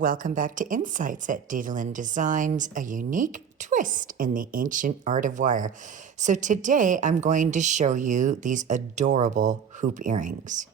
Welcome back to Insights at DDLynn Designs, a unique twist in the ancient art of wire. So today I'm going to show you these adorable hoop earrings.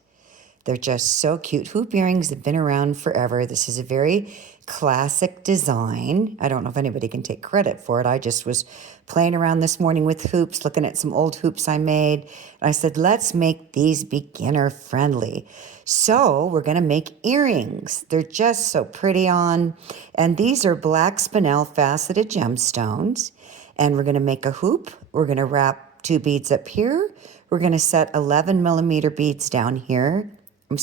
They're just so cute. Hoop earrings have been around forever. This is a very classic design. I don't know if anybody can take credit for it. I just was playing around this morning with hoops, looking at some old hoops I made. And I said, let's make these beginner friendly. So we're going to make earrings. They're just so pretty on. And these are black spinel faceted gemstones. And we're going to make a hoop. We're going to wrap 2 beads up here. We're going to set 11 millimeter beads down here. 11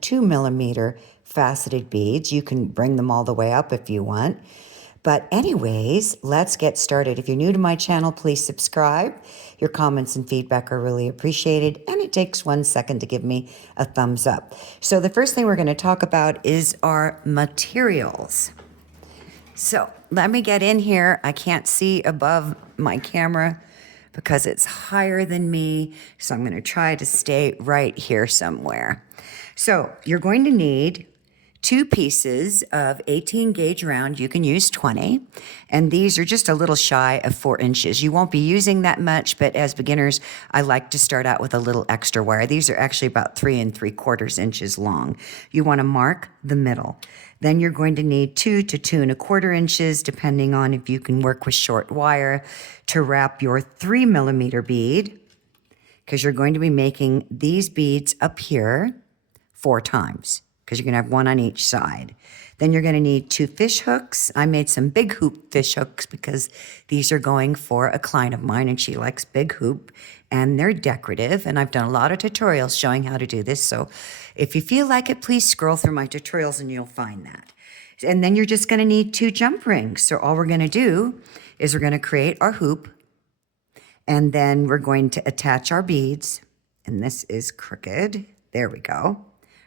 2mm faceted beads. You can bring them all the way up if you want. But anyways, let's get started. If you're new to my channel, please subscribe. Your comments and feedback are really appreciated, and it takes 1 second to give me a thumbs up. So the first thing we're going to talk about is our materials. So let me get in here. I can't see above my camera because it's higher than me. So I'm going to try to stay right here somewhere. So you're going to need 2 pieces of 18 gauge round. You can use 20. And these are just a little shy of 4 inches. You won't be using that much, but as beginners, I like to start out with a little extra wire. These are actually about 3 3/4 inches long. You want to mark the middle. Then you're going to need 2 to 2 1/4 inches, depending on if you can work with short wire, to wrap your 3 millimeter bead, because you're going to be making these beads up here 4 times, because you're going to have 1 on each side. Then you're going to need 2 fish hooks. I made some big hoop fish hooks because these are going for a client of mine, and she likes big hoop, and they're decorative, and I've done a lot of tutorials showing how to do this. So if you feel like it, please scroll through my tutorials and you'll find that. And then you're just going to need 2 jump rings. So all we're going to do is we're going to create our hoop, and then we're going to attach our beads. And this is crooked. There we go.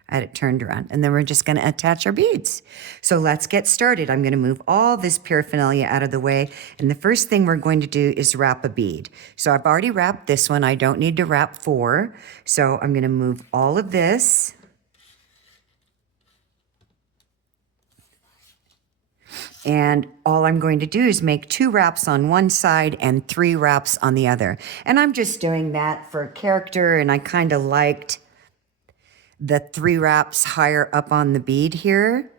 I had it turned around. And then we're just going to attach our beads. So let's get started. I'm going to move all this paraphernalia out of the way. And the first thing we're going to do is wrap a bead. So I've already wrapped this one. I don't need to wrap 4. So I'm going to move all of this. And all I'm going to do is make 2 wraps on one side and 3 wraps on the other. And I'm just doing that for character, and I kind of liked the 3 wraps higher up on the bead here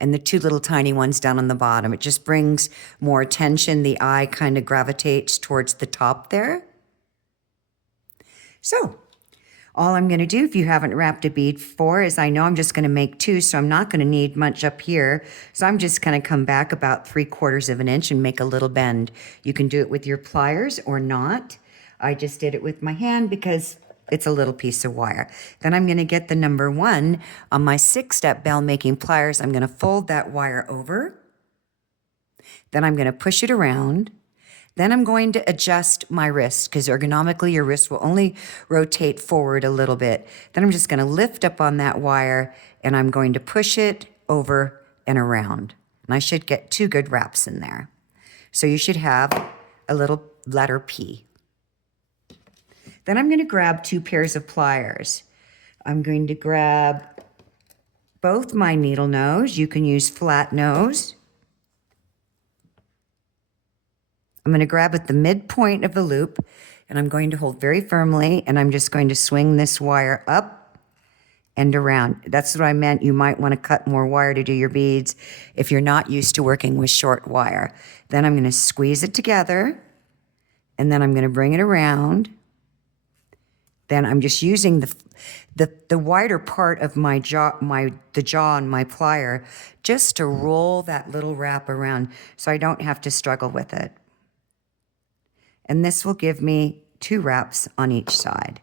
and the 2 little tiny ones down on the bottom. It just brings more attention. The eye kind of gravitates towards the top there. So all I'm going to do, if you haven't wrapped a bead before, is I know I'm just going to make 2, so I'm not going to need much up here. So I'm just going to come back about 3/4 inch and make a little bend. You can do it with your pliers or not. I just did it with my hand because it's a little piece of wire. Then I'm going to get the number 1 on my 6-step bell making pliers. I'm going to fold that wire over. Then I'm going to push it around. Then I'm going to adjust my wrist, because ergonomically your wrist will only rotate forward a little bit. Then I'm just going to lift up on that wire, and I'm going to push it over and around. And I should get 2 good wraps in there. So you should have a little letter P. Then I'm going to grab 2 pairs of pliers. I'm going to grab both my needle nose. You can use flat nose. I'm going to grab at the midpoint of the loop, and I'm going to hold very firmly, and I'm just going to swing this wire up and around. That's what I meant. You might want to cut more wire to do your beads if you're not used to working with short wire. Then I'm going to squeeze it together, and then I'm going to bring it around. Then I'm just using the wider part of my jaw, the jaw on my plier, just to roll that little wrap around so I don't have to struggle with it. And this will give me 2 wraps on each side.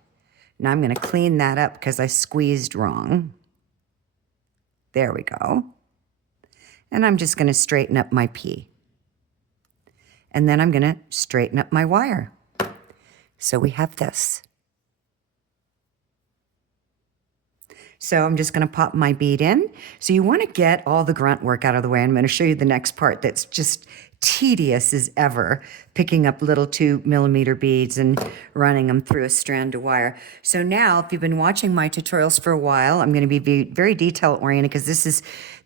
Now I'm going to clean that up because I squeezed wrong. There we go. And I'm just going to straighten up my P. And then I'm going to straighten up my wire. So we have this. So I'm just going to pop my bead in. So you want to get all the grunt work out of the way. I'm going to show you the next part that's just tedious as ever, picking up little 2mm beads and running them through a strand of wire. So now, if you've been watching my tutorials for a while, I'm going to be very detail oriented because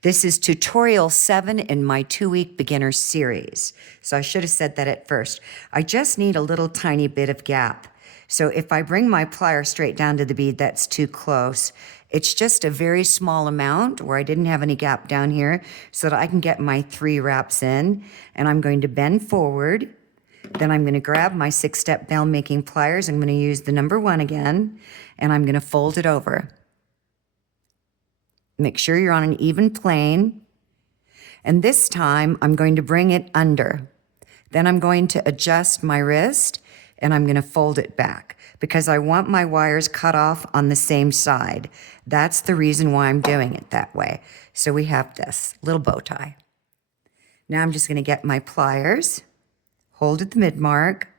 this is tutorial 7 in my 2-week beginner series. So I should have said that at first. I just need a little tiny bit of gap. So if I bring my plier straight down to the bead, that's too close. It's just a very small amount where I didn't have any gap down here so that I can get my 3 wraps in. And I'm going to bend forward. Then I'm going to grab my 6-step bell making pliers. I'm going to use the number 1 again, and I'm going to fold it over. Make sure you're on an even plane. And this time I'm going to bring it under. Then I'm going to adjust my wrist and I'm going to fold it back because I want my wires cut off on the same side. That's the reason why I'm doing it that way. So we have this little bow tie. Now I'm just going to get my pliers, hold at the mid mark,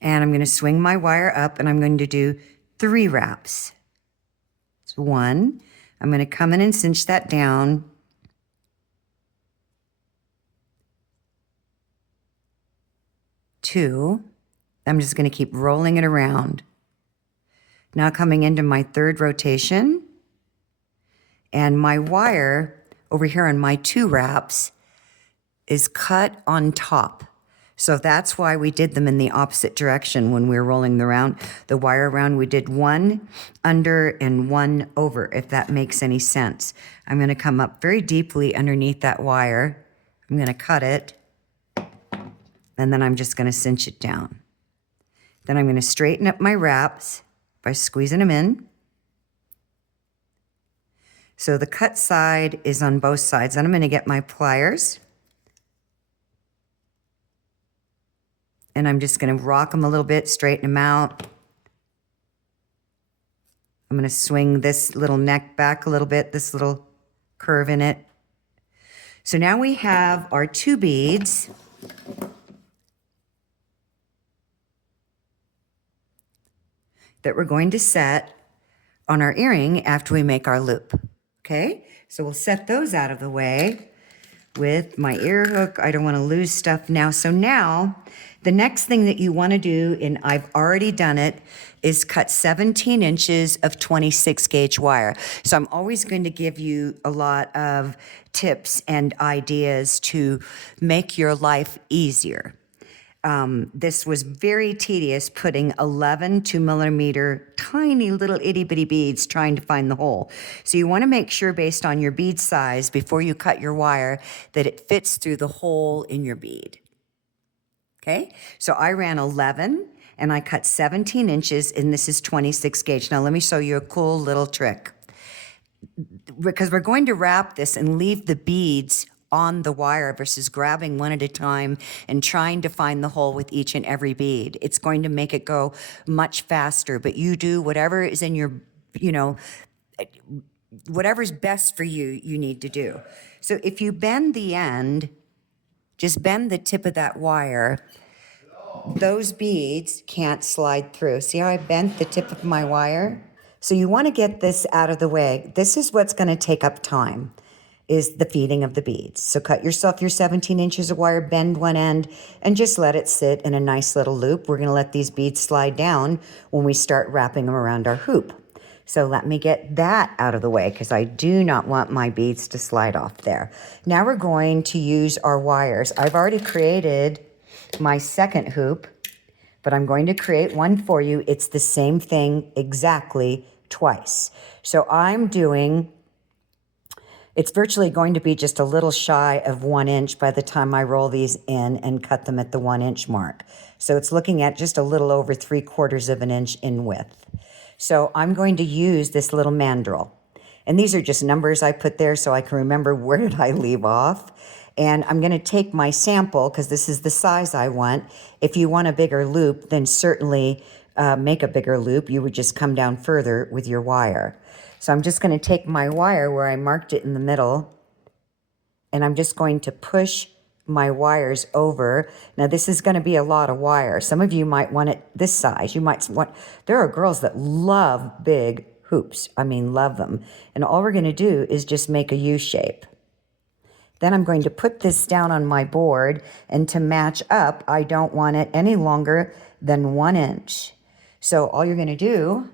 and I'm going to swing my wire up and I'm going to do 3 wraps. So 1, I'm going to come in and cinch that down. 2, I'm just going to keep rolling it around. Now coming into my 3rd rotation, and my wire over here on my 2 wraps is cut on top. So that's why we did them in the opposite direction when we were rolling the wire around. We did 1 under and 1 over, if that makes any sense. I'm going to come up very deeply underneath that wire. I'm going to cut it. And then I'm just going to cinch it down. Then I'm going to straighten up my wraps by squeezing them in. So the cut side is on both sides. Then I'm going to get my pliers. And I'm just going to rock them a little bit, straighten them out. I'm going to swing this little neck back a little bit, this little curve in it. So now we have our 2 beads. That we're going to set on our earring after we make our loop. Okay, so we'll set those out of the way with my ear hook. I don't want to lose stuff now. So now the next thing that you want to do, and I've already done it, is cut 17 inches of 26 gauge wire. So I'm always going to give you a lot of tips and ideas to make your life easier. This was very tedious, putting 11 2mm tiny little itty bitty beads trying to find the hole. So you want to make sure, based on your bead size, before you cut your wire, that it fits through the hole in your bead. Okay, so I ran 11 and I cut 17 inches, and this is 26 gauge. Now let me show you a cool little trick, because we're going to wrap this and leave the beads on the wire versus grabbing one at a time and trying to find the hole with each and every bead. It's going to make it go much faster, but you do whatever is in your, whatever's best for you, you need to do. So if you bend the end, just bend the tip of that wire, those beads can't slide through. See how I bent the tip of my wire? So you want to get this out of the way. This is what's going to take up time, is the feeding of the beads. So cut yourself your 17 inches of wire, bend one end, and just let it sit in a nice little loop. We're going to let these beads slide down when we start wrapping them around our hoop. So let me get that out of the way, because I do not want my beads to slide off there. Now we're going to use our wires. I've already created my 2nd hoop, but I'm going to create one for you. It's the same thing exactly twice. So I'm doing, it's virtually going to be just a little shy of 1 inch by the time I roll these in and cut them at the 1 inch mark. So it's looking at just a little over 3/4 of an inch in width. So I'm going to use this little mandrel. And these are just numbers I put there so I can remember where did I leave off. And I'm going to take my sample, because this is the size I want. If you want a bigger loop, then certainly make a bigger loop. You would just come down further with your wire. So I'm just going to take my wire where I marked it in the middle, and I'm just going to push my wires over. Now this is going to be a lot of wire. Some of you might want it this size. You might want, there are girls that love big hoops. I mean, love them. And all we're going to do is just make a U shape. Then I'm going to put this down on my board, and to match up, I don't want it any longer than 1 inch. So all you're going to do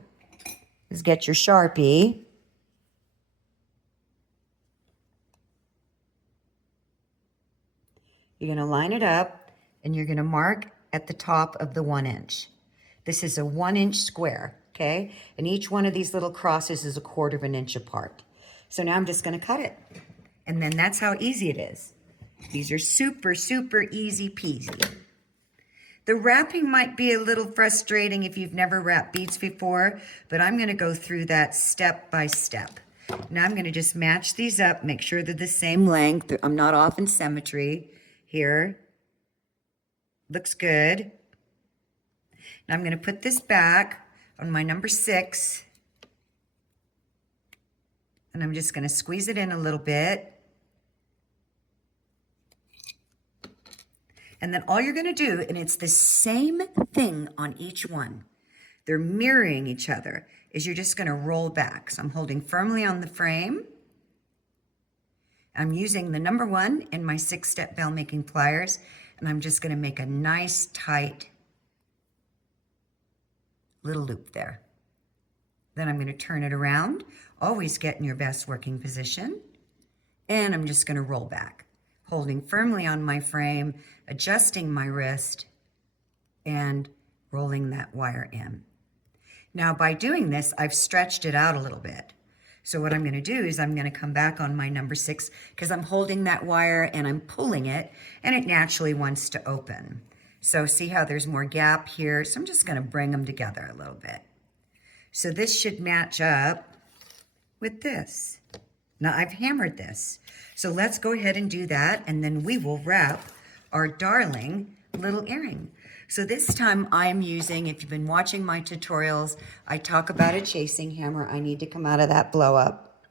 is get your Sharpie. You're going to line it up, and you're going to mark at the top of the 1 inch. This is a 1 inch square, okay? And each one of these little crosses is 1/4 of an inch apart. So now I'm just going to cut it. And then that's how easy it is. These are super, super easy peasy. The wrapping might be a little frustrating if you've never wrapped beads before, but I'm going to go through that step by step. Now I'm going to just match these up, make sure they're the same length. I'm not off in symmetry here. Looks good. Now I'm going to put this back on my number 6. And I'm just going to squeeze it in a little bit. And then all you're going to do, and it's the same thing on each one, they're mirroring each other, is you're just going to roll back. So I'm holding firmly on the frame. I'm using the number 1 in my 6-step bell making pliers, and I'm just going to make a nice tight little loop there. Then I'm going to turn it around, always get in your best working position, and I'm just going to roll back, holding firmly on my frame, adjusting my wrist, and rolling that wire in. Now by doing this, I've stretched it out a little bit. So what I'm going to do is I'm going to come back on my number 6 because I'm holding that wire and I'm pulling it, and it naturally wants to open. So see how there's more gap here? So I'm just going to bring them together a little bit. So this should match up with this. Now I've hammered this. So let's go ahead and do that, and then we will wrap our darling little earring. So this time I'm using, if you've been watching my tutorials, I talk about a chasing hammer. I need to come out of that blow up.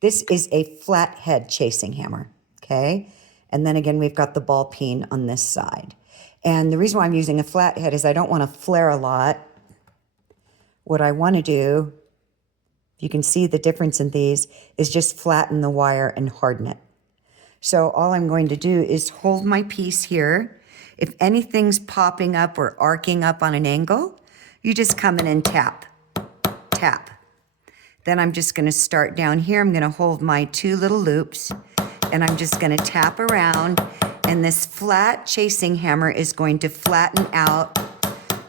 This is a flathead chasing hammer, okay? And then again, we've got the ball peen on this side. And the reason why I'm using a flathead is I don't want to flare a lot. What I want to do, you can see the difference in these, is just flatten the wire and harden it. So all I'm going to do is hold my piece here. If anything's popping up or arcing up on an angle, you just come in and tap, tap. Then I'm just going to start down here. I'm going to hold my 2 little loops, and I'm just going to tap around, and this flat chasing hammer is going to flatten out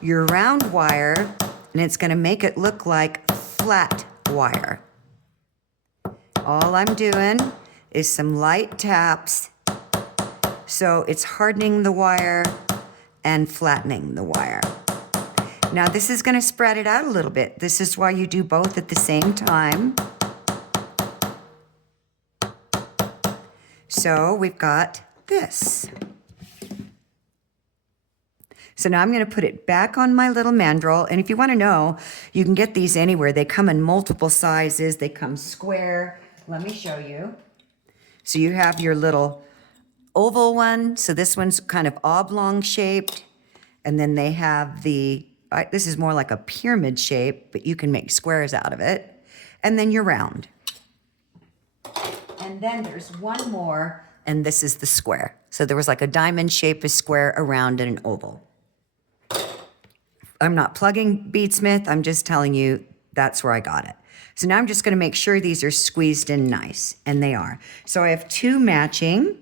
your round wire, and it's going to make it look like flat wire. All I'm doing is some light taps. So it's hardening the wire and flattening the wire. Now this is going to spread it out a little bit. This is why you do both at the same time. So we've got this. So now I'm going to put it back on my little mandrel. And if you want to know, you can get these anywhere. They come in multiple sizes. They come square. Let me show you. So you have your little oval one. So this one's kind of oblong shaped. And then they have the, this is more like a pyramid shape, but you can make squares out of it. And then you're round. And then there's one more, and this is the square. So there was like a diamond shape, a square, a round, and an oval. I'm not plugging Beadsmith. I'm just telling you that's where I got it. So now I'm just going to make sure these are squeezed in nice, and they are. So I have 2 matching,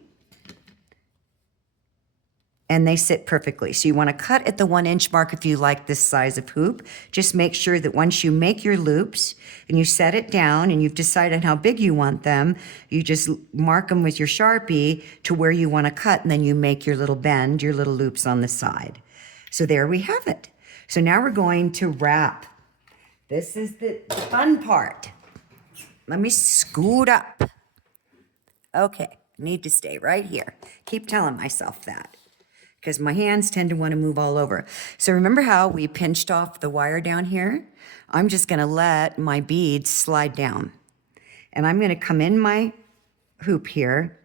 and they sit perfectly. So you want to cut at the 1 inch mark if you like this size of hoop. Just make sure that once you make your loops and you set it down and you've decided how big you want them, you just mark them with your Sharpie to where you want to cut, and then you make your little bend, your little loops on the side. So there we have it. So now we're going to wrap. This is the fun part. Let me scoot up. Okay, need to stay right here. Keep telling myself that, because my hands tend to want to move all over. So remember how we pinched off the wire down here? I'm just going to let my beads slide down. And I'm going to come in my hoop here.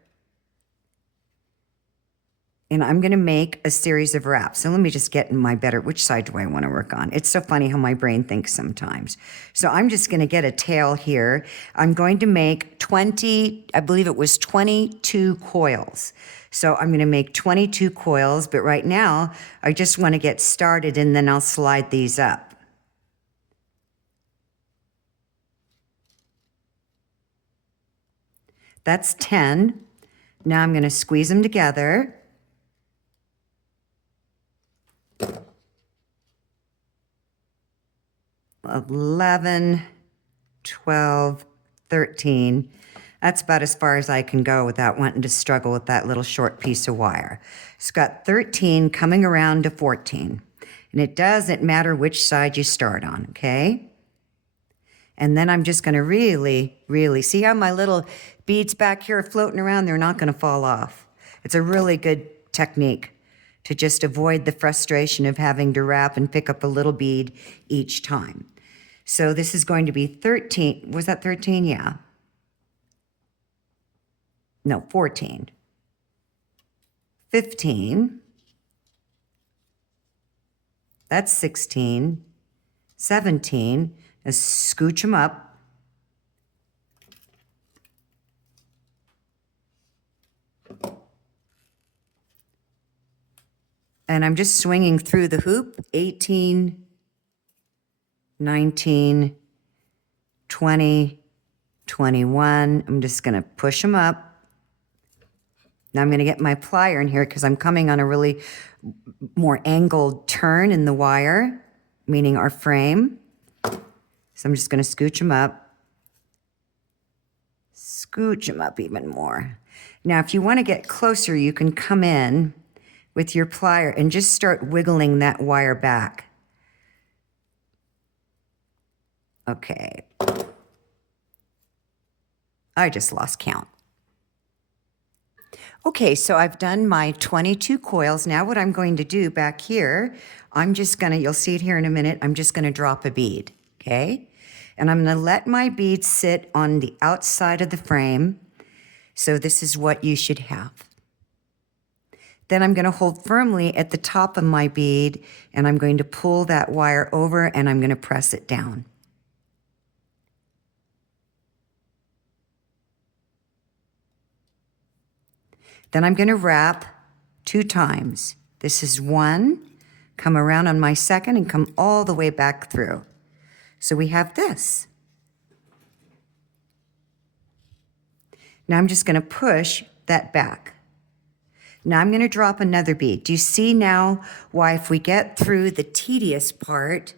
And I'm going to make a series of wraps. So let me just get in my better, which side do I want to work on? It's so funny how my brain thinks sometimes. So I'm just going to get a tail here. I'm going to make 20, I believe it was 22 coils. So I'm going to make 22 coils, but right now I just want to get started and then I'll slide these up. That's 10. Now I'm going to squeeze them together. 11, 12, 13. That's about as far as I can go without wanting to struggle with that little short piece of wire. It's got 13 coming around to 14. And it doesn't matter which side you start on, okay? And then I'm just going to really, see how my little beads back here are floating around? They're not going to fall off. It's a really good technique to just avoid the frustration of having to wrap and pick up a little bead each time. So this is going to be 13. Was that 13? Yeah. No, 14. 15. That's 16. 17. Let's scooch them up. And I'm just swinging through the hoop. 18, 19, 20, 21. I'm just going to push them up. Now I'm going to get my plier in here because I'm coming on a really more angled turn in the wire, meaning our frame. So I'm just going to scooch them up. Scooch them up even more. Now, if you want to get closer, you can come in with your plier and just start wiggling that wire back. Okay. I just lost count. Okay, so I've done my 22 coils. Now what I'm going to do back here, I'm just gonna, you'll see it here in a minute, I'm just gonna drop a bead, okay? And I'm gonna let my bead sit on the outside of the frame. So this is what you should have. Then I'm going to hold firmly at the top of my bead and I'm going to pull that wire over and I'm going to press it down. Then I'm going to wrap 2 times. This is 1, come around on my second and come all the way back through. So we have this. Now I'm just going to push that back. Now I'm going to drop another bead. Do you see now why if we get through the tedious part,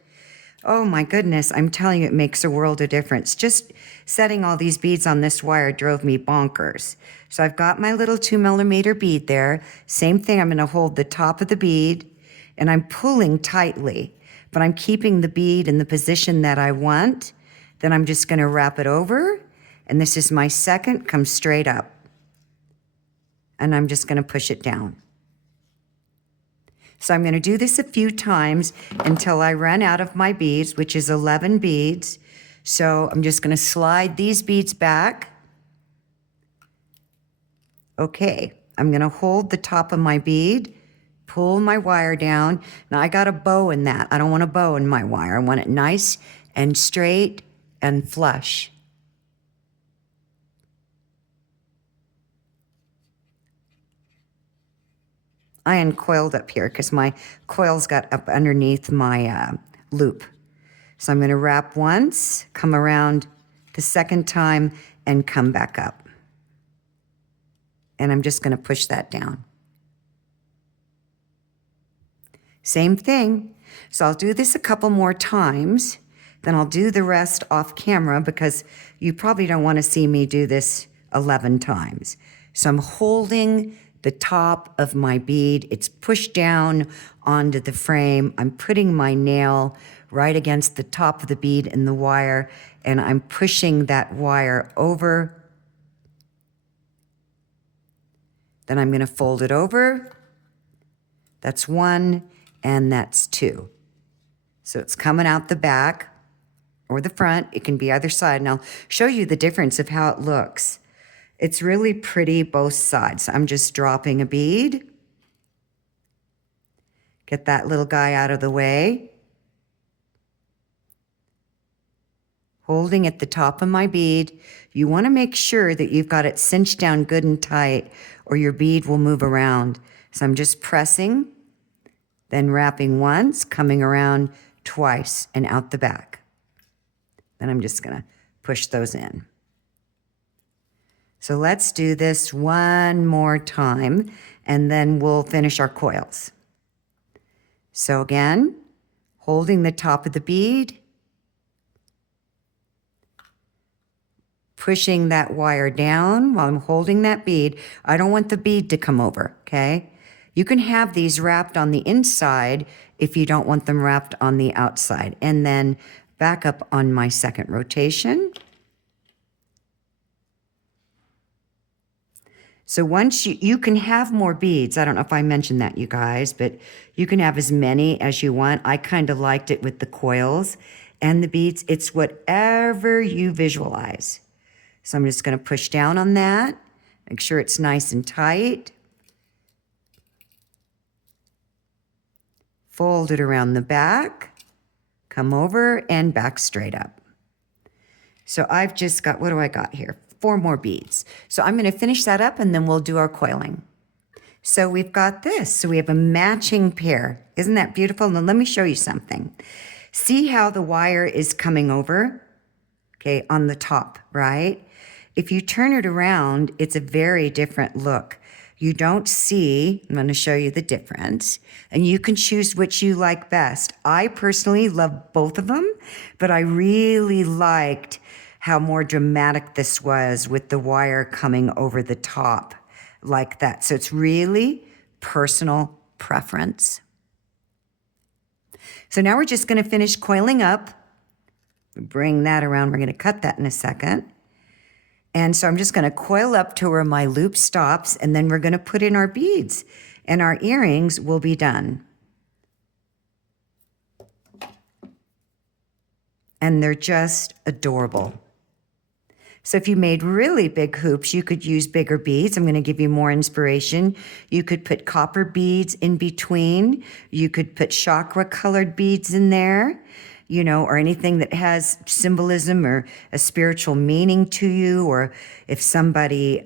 oh my goodness, I'm telling you, it makes a world of difference. Just setting all these beads on this wire drove me bonkers. So I've got my little 2mm bead there. Same thing, I'm going to hold the top of the bead and I'm pulling tightly, but I'm keeping the bead in the position that I want. Then I'm just going to wrap it over and this is my second, come straight up. And I'm just going to push it down. So I'm going to do this a few times until I run out of my beads, which is 11 beads. So I'm just going to slide these beads back. Okay, I'm going to hold the top of my bead, pull my wire down. Now I got a bow in that. I don't want a bow in my wire. I want it nice and straight and flush. I uncoiled up here because my coils got up underneath my loop. So I'm going to wrap once, come around the second time, and come back up. And I'm just going to push that down. Same thing. So I'll do this a couple more times. Then I'll do the rest off camera because you probably don't want to see me do this 11 times. So I'm holding the top of my bead. It's pushed down onto the frame. I'm putting my nail right against the top of the bead in the wire, and I'm pushing that wire over. Then I'm going to fold it over. That's 1, and that's 2. So it's coming out the back or the front. It can be either side, and I'll show you the difference of how it looks. It's really pretty both sides. I'm just dropping a bead. Get that little guy out of the way. Holding at the top of my bead. You want to make sure that you've got it cinched down good and tight or your bead will move around. So I'm just pressing, then wrapping once, coming around twice and out the back. Then I'm just going to push those in. So let's do this one more time and then we'll finish our coils. So again, holding the top of the bead, pushing that wire down while I'm holding that bead. I don't want the bead to come over, okay? You can have these wrapped on the inside if you don't want them wrapped on the outside. And then back up on my second rotation. So once you can have more beads. I don't know if I mentioned that, you guys, but you can have as many as you want. I kind of liked it with the coils and the beads. It's whatever you visualize. So I'm just going to push down on that. Make sure it's nice and tight. Fold it around the back. Come over and back straight up. So I've just got, what do I got here? 4 more beads. So I'm going to finish that up and then we'll do our coiling. So we've got this. So we have a matching pair. Isn't that beautiful? Now let me show you something. See how the wire is coming over? Okay, on the top, right? If you turn it around, it's a very different look. You don't see, I'm going to show you the difference, and you can choose which you like best. I personally love both of them, but I really liked how more dramatic this was with the wire coming over the top like that. So it's really personal preference. So now we're just going to finish coiling up. Bring that around. We're going to cut that in a second. And so I'm just going to coil up to where my loop stops, and then we're going to put in our beads, and our earrings will be done. And they're just adorable. So if you made really big hoops, you could use bigger beads. I'm going to give you more inspiration. You could put copper beads in between. You could put chakra colored beads in there, you know, or anything that has symbolism or a spiritual meaning to you. Or if somebody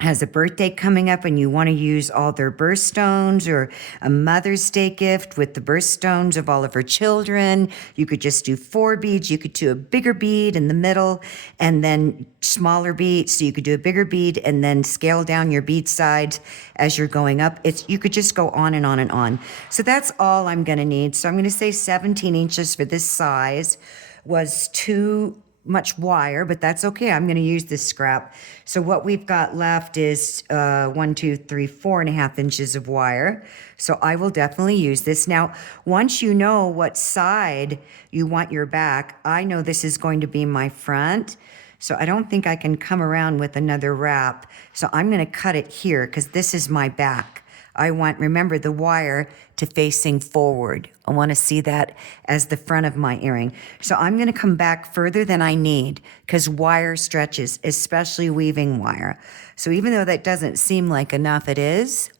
has a birthday coming up and you want to use all their birthstones, or a Mother's Day gift with the birthstones of all of her children, you could just do 4 beads. You could do a bigger bead in the middle and then smaller beads. So you could do a bigger bead and then scale down your bead sides as you're going up. You could just go on and on and on. So that's all I'm going to need. So I'm going to say 17 inches for this size was too much wire, but that's okay. I'm going to use this scrap. So what we've got left is 1, 2, 3, 4.5 inches of wire. So I will definitely use this. Now, once you know what side you want your back, I know this is going to be my front. So I don't think I can come around with another wrap. So I'm going to cut it here because this is my back. I want, remember, the wire to facing forward. I want to see that as the front of my earring. So I'm going to come back further than I need because wire stretches, especially weaving wire. So even though that doesn't seem like enough, it is.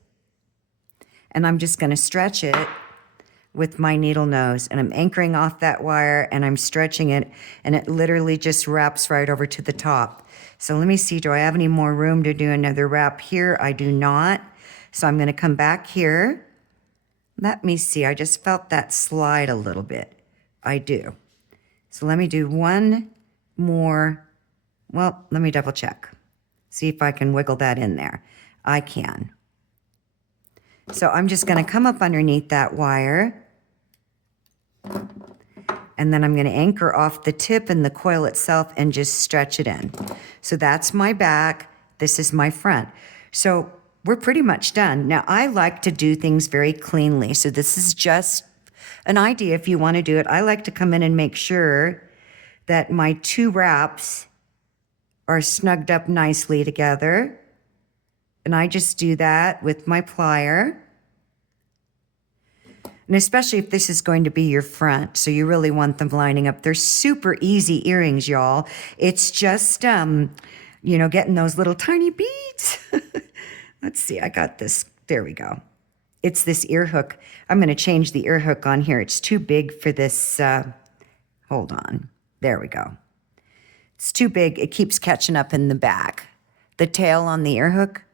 And I'm just going to stretch it with my needle nose. And I'm anchoring off that wire and I'm stretching it. And it literally just wraps right over to the top. So let me see, do I have any more room to do another wrap here? I do not. So I'm going to come back here. Let me see. I just felt that slide a little bit. I do. So let me do one more. Well, let me double check. See if I can wiggle that in there. I can. So I'm just going to come up underneath that wire. And then I'm going to anchor off the tip and the coil itself and just stretch it in. So that's my back. This is my front. So we're pretty much done. Now, I like to do things very cleanly. So this is just an idea if you want to do it. I like to come in and make sure that my 2 wraps are snugged up nicely together. And I just do that with my plier. And especially if this is going to be your front, so you really want them lining up. They're super easy earrings, y'all. It's just, you know, getting those little tiny beads. Let's see, I got this There we go. It's this ear hook. I'm going to change the ear hook on here. It's too big for this. Hold on. There we go. It's too big. It keeps catching up in the back. The tail on the ear hook.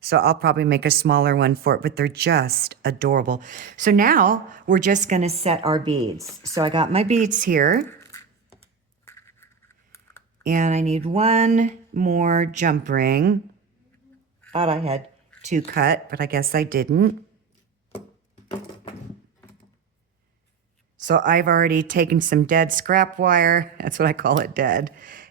So I'll probably make a smaller one for it, but they're just adorable. So now we're just going to set our beads. So I got my beads here. And I need one more jump ring. Thought I had 2 cut, but I guess I didn't. So I've already taken some dead scrap wire. That's what I call it, dead.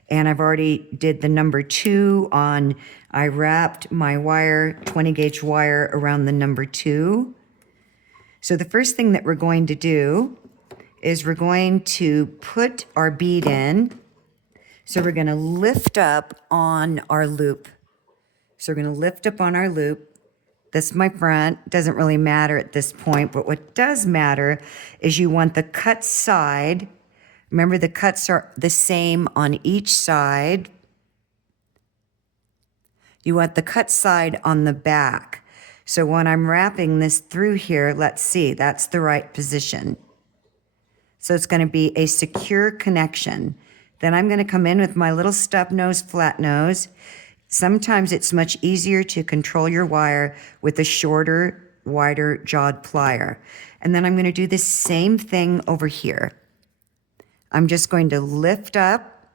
And I've already did the number 2 on, I wrapped my wire, 20 gauge wire around the number 2. So the first thing that we're going to do is we're going to put our bead in. So we're going to lift up on our loop. So we're going to lift up on our loop. This is my front. Doesn't really matter at this point, but what does matter is you want the cut side. Remember, the cuts are the same on each side. You want the cut side on the back. So when I'm wrapping this through here, let's see, that's the right position. So it's going to be a secure connection. Then I'm going to come in with my little stub nose, flat nose. Sometimes it's much easier to control your wire with a shorter, wider jawed plier. And then I'm going to do the same thing over here. I'm just going to lift up.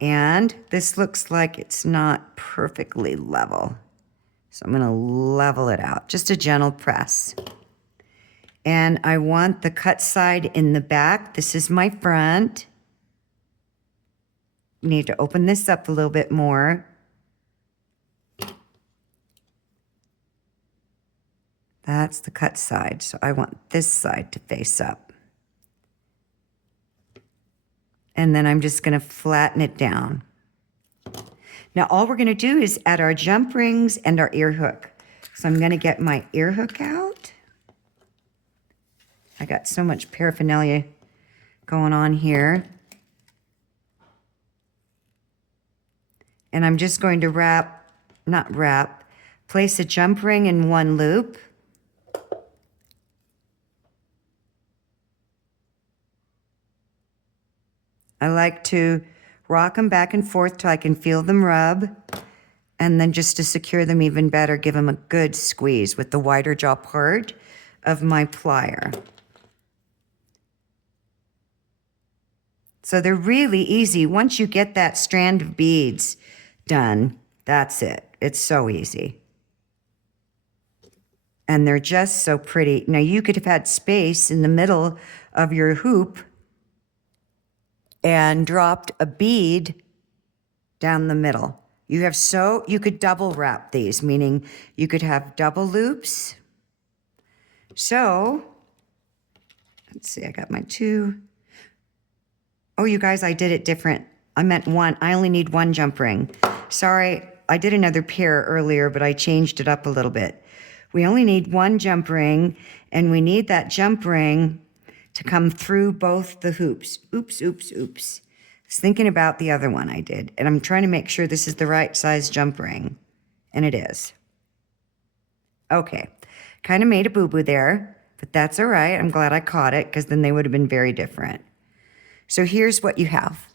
And this looks like it's not perfectly level. So I'm going to level it out. Just a gentle press. And I want the cut side in the back. This is my front. Need to open this up a little bit more. That's the cut side. So I want this side to face up. And then I'm just going to flatten it down. Now all we're going to do is add our jump rings and our ear hook. So I'm going to get my ear hook out. I got so much paraphernalia going on here. And I'm just going to place a jump ring in one loop. I like to rock them back and forth till I can feel them rub. And then just to secure them even better, give them a good squeeze with the wider jaw part of my plier. So they're really easy. Once you get that strand of beads done, that's it. It's so easy. And they're just so pretty. Now you could have had space in the middle of your hoop and dropped a bead down the middle. You could double wrap these, meaning you could have double loops. So, let's see, I got my 2. Oh, you guys, I did it different. I meant 1. I only need 1 jump ring. Sorry, I did another pair earlier, but I changed it up a little bit. We only need 1 jump ring, and we need that jump ring to come through both the hoops. Oops, oops, oops. I was thinking about the other one I did, and I'm trying to make sure this is the right size jump ring, and it is. Okay, kind of made a boo-boo there, but that's all right. I'm glad I caught it, because then they would have been very different. So here's what you have.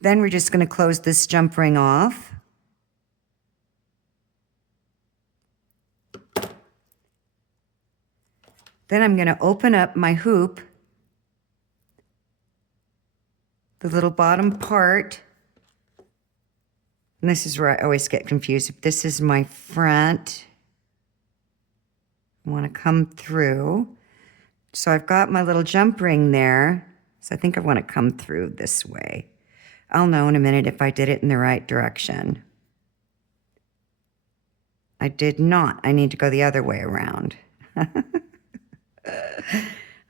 Then we're just going to close this jump ring off. Then I'm going to open up my hoop, the little bottom part. And this is where I always get confused. If this is my front, I want to come through. So I've got my little jump ring there. So I think I want to come through this way. I'll know in a minute if I did it in the right direction. I did not. I need to go the other way around.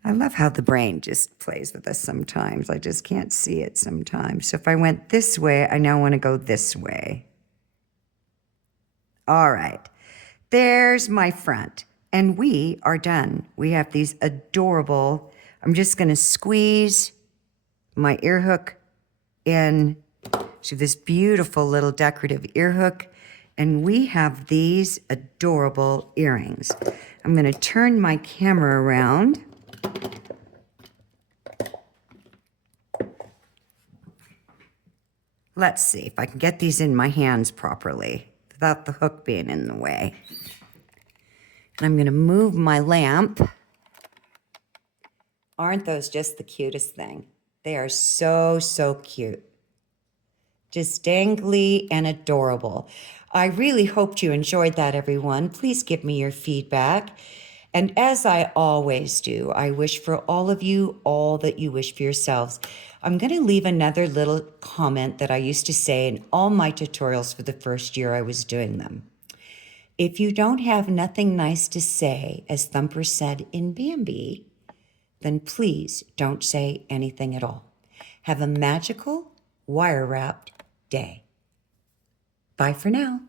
I love how the brain just plays with us sometimes. I just can't see it sometimes. So if I went this way, I now want to go this way. All right. There's my front. And we are done. We have these adorable, I'm just going to squeeze my ear hook in to this beautiful little decorative ear hook, and we have these adorable earrings. I'm going to turn my camera around. Let's see if I can get these in my hands properly without the hook being in the way. And I'm going to move my lamp. Aren't those just the cutest thing? They are so, so cute. Just dangly and adorable. I really hoped you enjoyed that, everyone. Please give me your feedback. And as I always do, I wish for all of you all that you wish for yourselves. I'm going to leave another little comment that I used to say in all my tutorials for the first year I was doing them. If you don't have nothing nice to say, as Thumper said in Bambi, then please don't say anything at all. Have a magical, wire-wrapped day. Bye for now.